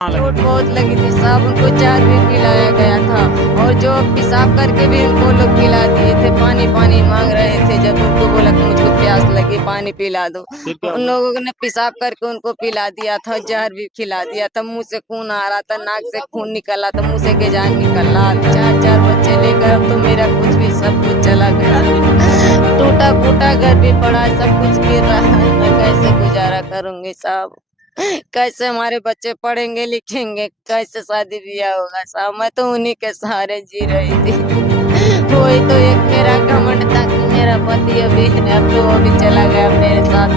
चोट बहुत लगी थी साहब, उनको जहर भी पिलाया गया था और जो पेशाब करके भी उनको लोग पिला दिए थे। पानी पानी मांग रहे थे, जब उनको बोला कि मुझको प्यास लगी पानी पिला दो, उन लोगों ने पेशाब करके उनको पिला दिया था, जहर भी खिला दिया था। मुंह से खून आ रहा था, नाक से खून निकल रहा था, मुंह से गेजान निकल रहा था। चार चार बच्चे लेकर अब तो मेरा कुछ भी सब कुछ चला गया, टूटा फूटा घर भी पड़ा, सब कुछ गिर रहा है। मैं कैसे गुजारा करूंगी साहब, कैसे हमारे बच्चे पढ़ेंगे लिखेंगे, कैसे शादी ब्याह होगा साहब। मैं तो उन्हीं के सहारे जी रही थी। वही तो एक मेरा घमंड था कि मेरा पति अभी है, अब तो वो भी चला गया मेरे साथ।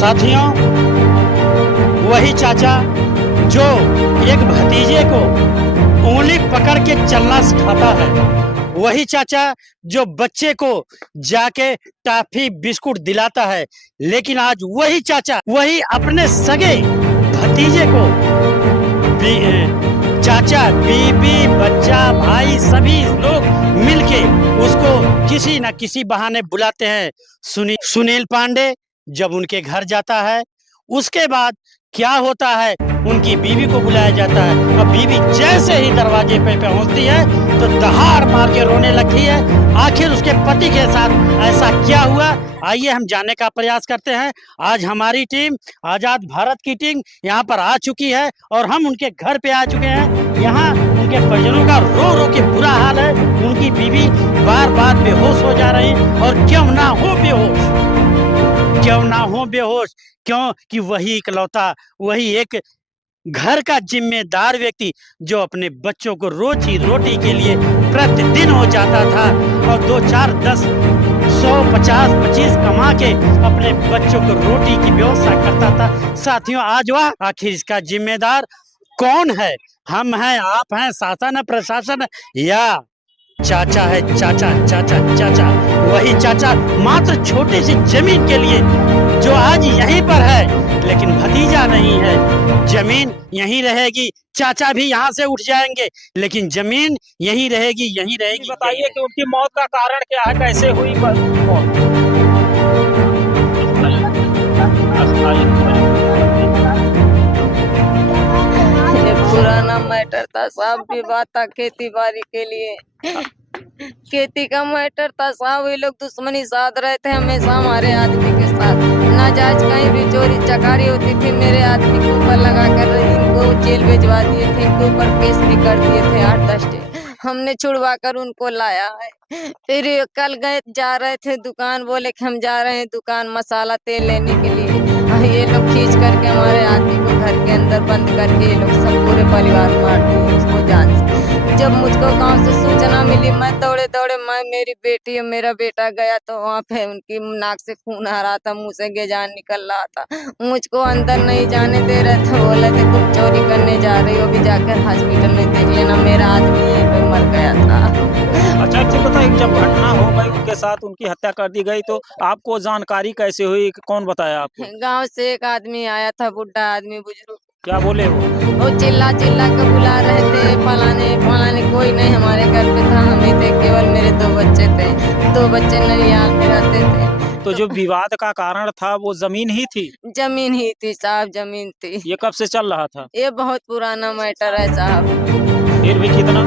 साथियों, वही चाचा जो एक भतीजे को उंगली पकड़ के चलना सिखाता है, वही चाचा जो बच्चे को जाके टॉफी बिस्कुट दिलाता है, लेकिन आज वही चाचा वही अपने सगे भतीजे को चाचा बीबी बच्चा भाई सभी लोग मिलके उसको किसी न किसी बहाने बुलाते हैं। सुनील पांडे जब उनके घर जाता है, उसके बाद क्या होता है, उनकी बीवी को बुलाया जाता है और बीवी जैसे ही दरवाजे पे पहुंचती है तो दहाड़ मार के रोने लगती है। आखिर उसके पति के साथ ऐसा क्या हुआ, आइए हम जानने का प्रयास करते हैं। आज हमारी टीम, आजाद भारत की टीम यहाँ पर आ चुकी है और हम उनके घर पे आ चुके हैं। यहाँ उनके परिजनों का रो रो के बुरा हाल है, उनकी बीवी बार बार बेहोश हो जा रही और क्यों ना हो बेहोश, क्यों कि वही इकलौता, वही एक घर का जिम्मेदार व्यक्ति जो अपने बच्चों को रोजी रोटी के लिए प्रतिदिन हो जाता था और 2 4 10 100 50 25 कमा के अपने बच्चों को रोटी की व्यवस्था करता था। साथियों, आज वह आखिर इसका जिम्मेदार कौन है? हम हैं, आप हैं, शासन है, प्रशासन है, या चाचा है? चाचा वही चाचा मात्र छोटी सी जमीन के लिए जो आज यहीं पर है, लेकिन भतीजा नहीं है। जमीन यहीं रहेगी, चाचा भी यहाँ से उठ जाएंगे, लेकिन जमीन यहीं रहेगी। बताइए कि उनकी मौत का कारण क्या है, कैसे हुई मौत? ये पुराना मैटर था साहब, विवाद था खेती बाड़ी के लिए, खेती का मैटर था साहब। ये लोग दुश्मनी साध रहे थे हमेशा हमारे आदमी के साथ, नाजायज कहीं भी चोरी चकारी होती थी मेरे आदमी के ऊपर लगा कर इनको जेल भिजवा दिए थे, इनके ऊपर केस भी कर दिए थे 8-10 दिन। हमने छुड़वा कर उनको लाया है। फिर कल गए जा रहे थे दुकान, बोले कि हम जा रहे हैं दुकान मसाला तेल लेने के लिए। ये लोग खींच करके हमारे आदमी को घर के अंदर बंद करके ये लोग सब पूरे परिवार मार दिए उसको जान से। जब मुझको गांव से सूचना मिली, मैं दौड़े मैं, मेरी बेटी और मेरा बेटा गया तो वहाँ पे उनकी नाक से खून आ रहा था, मुंह से गेजान निकल रहा था। मुझको अंदर नहीं जाने दे रहे थे, बोले थे तुम चोरी करने जा रही हो, भी जाकर हॉस्पिटल में देख लेना, मेरा आदमी यहीं पे मर गया था। अच्छा, बताइए, जब घटना हो गई उनके साथ, उनकी हत्या कर दी गई, तो आपको जानकारी कैसे हुई, कौन बताया आपको? गांव से एक आदमी आया था, बुढ़ा आदमी, बुजुर्ग। क्या बोले वो चिल्ला के बुला रहे थे, फलाने कोई नहीं हमारे घर पे था, हम ही थे, केवल मेरे 2 बच्चे थे, 2 बच्चे ननिहाल में रहते थे। तो जो विवाद का कारण था वो जमीन ही थी? जमीन ही थी साहब, जमीन थी। ये कब से चल रहा था? ये बहुत पुराना मैटर है साहब। फिर भी कितना?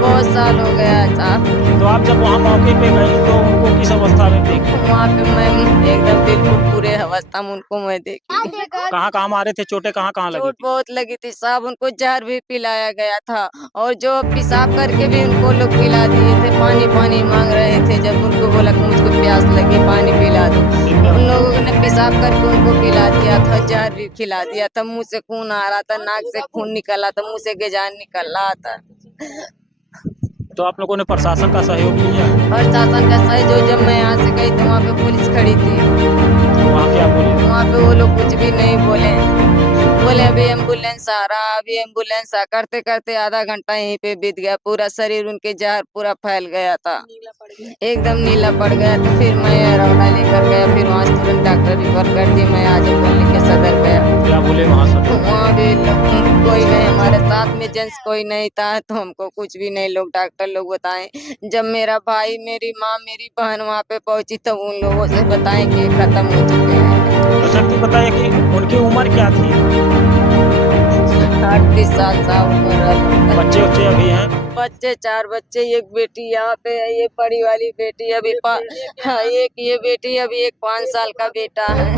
बहुत साल हो गया है साहब। तो आप जब वहाँ मौके पे गई तो उनको किस अवस्था में देखी? वहाँ पे मैं एकदम बिल्कुल पूरे अवस्था में उनको मैं देखी। कहाँ मारे थे, चोटें कहाँ लगी? चोट बहुत लगी थी साहब, उनको जहर भी पिलाया गया था और जो पेशाब करके भी उनको लोग पिला दिए थे। पानी पानी मांग रहे थे, जब उनको बोला कि मुझको प्यास लगी पानी पिला दो, उन लोगों ने पेशाब करके उनको पिला दिया था, जहर भी खिला दिया था। मुंह से खून आ रहा था, नाक से खून निकल रहा था, मुंह से गेजान निकल रहा था। तो आप लोगों ने प्रशासन का सहयोग लिया? प्रशासन का सहयोग, जब मैं यहाँ से गई तो वहाँ पे पुलिस खड़ी थी। तो वहाँ क्या बोले? वहाँ पे वो लोग कुछ भी नहीं बोले, बोले अभी एम्बुलेंस आ रहा, अभी एम्बुलेंस आ, करते करते आधा घंटा यहीं पे बीत गया। पूरा शरीर उनके जहर पूरा फैल गया था, एकदम नीला पड़ गया। तो फिर मैं रौना लेकर गया, फिर वहाँ से तुरंत डॉक्टर रिफर कर दी। मैं आजमगढ़ लेके सदर गया। क्या बोले वहाँ से? वहाँ भी कोई नहीं, हमारे साथ में जेंट्स कोई नहीं था, तो हमको कुछ भी नहीं लोग डॉक्टर लोग बताएं। जब मेरा भाई, मेरी माँ, मेरी बहन वहाँ पे पहुंची तो उन लोगों से बताएं कि खत्म हो चुके हैं। अच्छा, तो बताइए कि उनकी उम्र क्या थी? 38 साल था उम्र। बच्चे उच्चे अभी हैं? बच्चे 4 बच्चे, एक बेटी यहाँ पे है, ये बड़ी वाली बेटी अभी हाँ, एक ये बेटी अभी, एक 5 साल का बेटा है।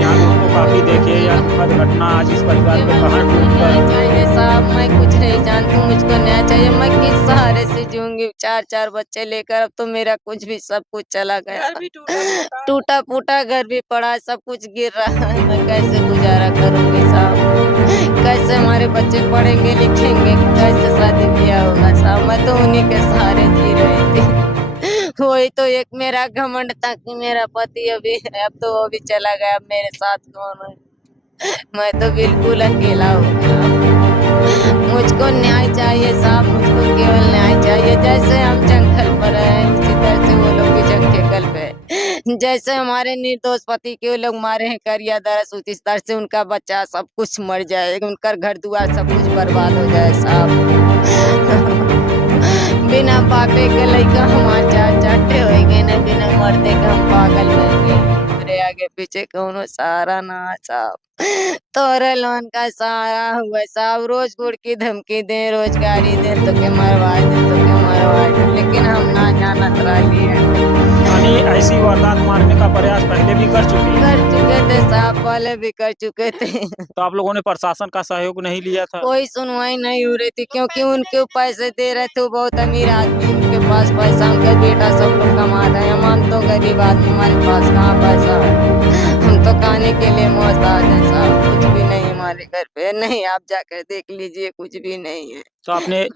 यहाँ दोस्तों काफी देखिए यह दुखद घटना आज इस परिवार पे कहाँ टूट न्याय कर। चाहिए साहब, मैं कुछ नहीं जानती हूँ, मुझको न्याय चाहिए। मैं किस सहारे से जीऊंगी? 4 बच्चे लेकर, अब तो मेरा कुछ भी सब कुछ चला गया। टूटा फूटा घर भी पड़ा, सब कुछ गिर रहा है। मैं कैसे गुजारा करूंगी साहब? कैसे हमारे बच्चे पढ़ेंगे लिखेंगे? कैसे शादी ब्याह होगा साहब? मैं तो उन्हीं के सहारे जी रही थी। वही तो एक मेरा घमंड था कि मेरा पति अभी है, अब तो वो भी चला गया, अब मेरे साथ कौन है? मैं तो बिल्कुल अकेला हो गया। मुझको न्याय चाहिए साहब, मुझको केवल न्याय चाहिए। जैसे हम जंगल पर हैं, उसी तरह से वो लोग भी जंगल पे है। जैसे हमारे निर्दोष पति के वो लोग मारे हैं करिया दरस, उसी तरह से उनका बच्चा सब कुछ मर जाए, उनका घर दुआर सब कुछ बर्बाद हो जाए साहब। बिना बापे के लइका हमार चाटे हो गए ना, बिना मर्दे के हम पागल बन गए। हमरे आगे पीछे कौनो सहारा ना साहब। तोरे लोन का सहारा हुआ साहब, रोज गुड़ की धमकी दे, रोजगारी दे, तो के मरवा दे, तो के मरवा दे, लेकिन हम ना जानत रही है। यानी ऐसी वारदात मारने का प्रयास पहले भी कर चुकी है? कर चुके थे साहब, पहले भी कर चुके थे। तो आप लोगों ने प्रशासन का सहयोग नहीं लिया था? कोई सुनवाई नहीं हो रही थी, क्योंकि उनके पैसे दे रहे थे, वो बहुत अमीर आदमी, उनके पास पैसा, उनका बेटा सब लोग कमा रहे हैं। हम तो गरीब आदमी, हमारे पास कहाँ पैसा है? हम तो खाने के लिए मोहताज हैं साहब, कुछ भी नहीं हमारे घर पे नहीं। आप जाकर देख लीजिए, कुछ भी नहीं है। तो आपने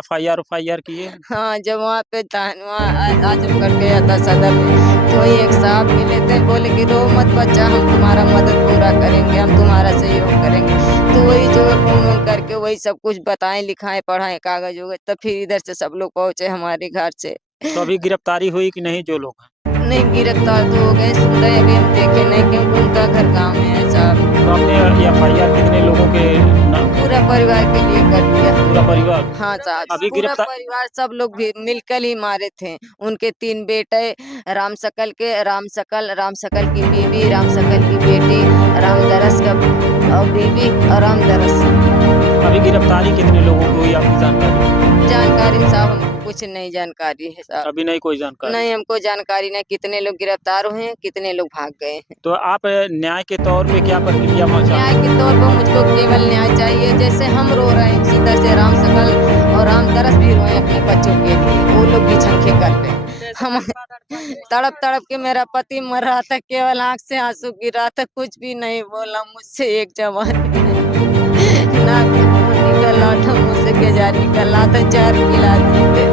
FIR किए? हाँ, जब वहाँ पे आजमगढ़ गया था सदर में, तो वही एक साहब मिले थे, बोले कि रो मत बच्चा, हम तुम्हारा मदद पूरा करेंगे, हम तुम्हारा सहयोग करेंगे। तो वही जो है फोन वोन करके वही सब कुछ बताएं, लिखाएं, पढ़ाएं, कागज हो गए, तब फिर इधर से सब लोग पहुंचे हमारे घर से। तो अभी गिरफ्तारी हुई कि नहीं जो लोग हैं? नहीं, गिरफ्तार तो हो गए, सुन रहे अभी हम देखे नहीं, क्योंकि उनका घर गाँव में है साहब। तो आपने FIR कितने लोगों के नाम? पूरा परिवार के लिए कर दिया। पूरा परिवार? हाँ साहब, अभी पूरा गिरफ्तार? परिवार सब लोग भी मिलकर ही मारे थे। उनके 3 बेटे, राम सकल की बीवी, राम सकल की बेटी, राम दरस का और बीवी और राम दरस। अभी गिरफ्तारी कितने लोगों की हुई आपकी जानकारी? जानकारी साहब हमको कुछ नहीं जानकारी है साहब। अभी नहीं कोई जानकारी? नहीं, हमको जानकारी नहीं, कितने लोग गिरफ्तार हुए हैं, कितने लोग भाग गए हैं। तो आप न्याय के तौर पे क्या प्रक्रिया में न्याय के तौर पर मुझको केवल न्याय चाहिए। जैसे हम रो रहे हैं, उसी तरह से राम सकल और राम दरस भी रोए अपने बच्चों के लिए, वो लोग भी झंखे कर पे। हम तड़प तड़प के, मेरा पति मर रहा था, केवल आंख से आंसू गिर रहा था, कुछ भी नहीं बोला मुझसे एक जवान। नाक से खून निकल रहा था, मुंह से गेजार निकल रहा था, जहर पिला दिए थे।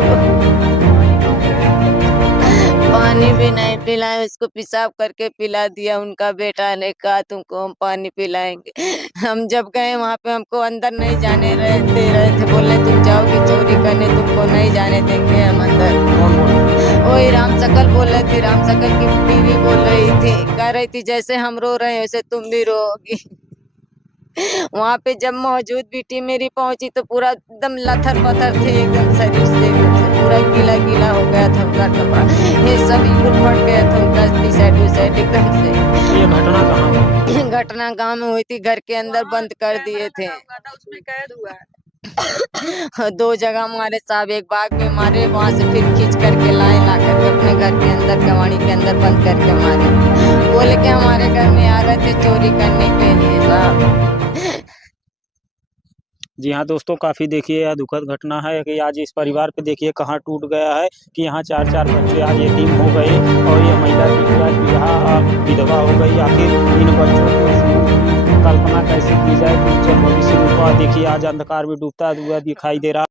पानी भी नहीं पिलाए, उसको पेशाब करके पिला दिया। उनका बेटा ने कहा तुमको हम पानी पिलाएंगे। हम जब गए वहाँ पे, हमको अंदर नहीं जाने दे रहे थे, बोले तुम जाओगी चोरी करने, तुमको नहीं जाने देंगे हम अंदर। कौन बोल? वही राम सकल बोल रही थी, राम सकल की बीवी बोल रही थी, कह रही थी जैसे हम रो रहे हैं वैसे तुम भी रोगी। वहाँ पे जब मौजूद बेटी मेरी पहुंची तो पूरा एकदम लथर पथर थे, एकदम शरीर से एकदम से पूरा गीला गीला हो गया था उनका कपड़ा, ये सब उठ फट गया था उनका टी-शर्ट एकदम से। ये घटना कहाँ हुई? घटना गांव में हुई थी, घर के अंदर बंद कर दिए थे। उसमें कैद हुआ है। 2 जगह मारे साहब, एक बाग में मारे, वहाँ से फिर खींच करके लाए, ला करके अपने घर के अंदर कवाड़ी के अंदर बंद करके मारे। बोले कि हमारे घर में आ रहे थे चोरी करने के लिए साहब। जी हाँ दोस्तों, काफ़ी देखिए यह दुखद घटना है कि आज इस परिवार पे देखिए कहाँ टूट गया है कि यहाँ 4 बच्चे आज यतीम हो गए और ये महिला विधवा हो गई। आखिर इन बच्चों को कल्पना कैसे की जाए फ्यूचर भविष्य में? देखिए आज अंधकार में डूबता हुआ दिखाई दे रहा।